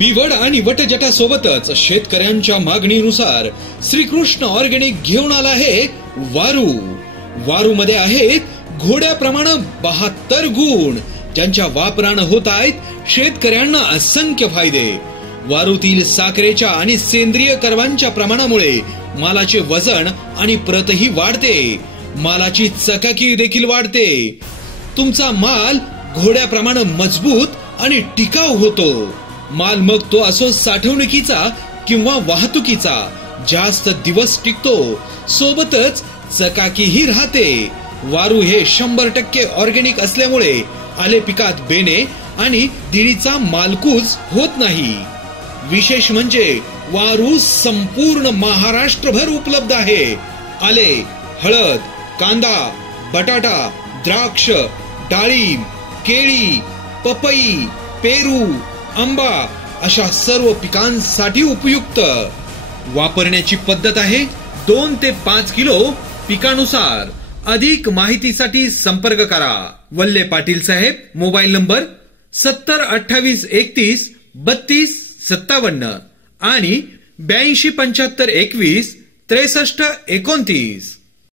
बिवड आणि वटजटा सोबतच शेतकऱ्यांच्या मागणीनुसार श्रीकृष्ण ऑर्गॅनिक घेऊन आला आहे वारू. वारू मध्ये आहेत घोड्याप्रमाणे 72 गुण, ज्यांच्या वापरानं होत आहेत शेतकऱ्यांना असंख्य फायदे. वारूतील साखरेच्या आणि सेंद्रिय कर्वांच्या प्रमाणामुळे मालाचे वजन आणि प्रतही वाढते. मालाची चकाकी देखील वाढते. तुमचा माल घोड्याप्रमाणे मजबूत आणि टिकाऊ होतो. माल मग तो असो साठवणुकीचा किंवा वाहतुकीचा, जास्त दिवस टिकतो, सोबतच चकाकीही राहते. वारू हे 100% ऑर्गॅनिक असल्यामुळे आले पिकात बेने आणि दिडीचा मालकूज होत नाही. विशेष म्हणजे वारू संपूर्ण महाराष्ट्रभर उपलब्ध आहे. आले, हळद, कांदा, बटाटा, द्राक्ष, डाळिंब, केळी, पपई, पेरू, आंबा अशा सर्व पिकांसाठी उपयुक्त. वापरण्याची पद्धत आहे 2 ते 5 किलो पिकानुसार. अधिक माहितीसाठी संपर्क करा. वल्ले पाटील साहेब, मोबाईल नंबर 70 28 31 32 57 आणि 82 75 21 63 29.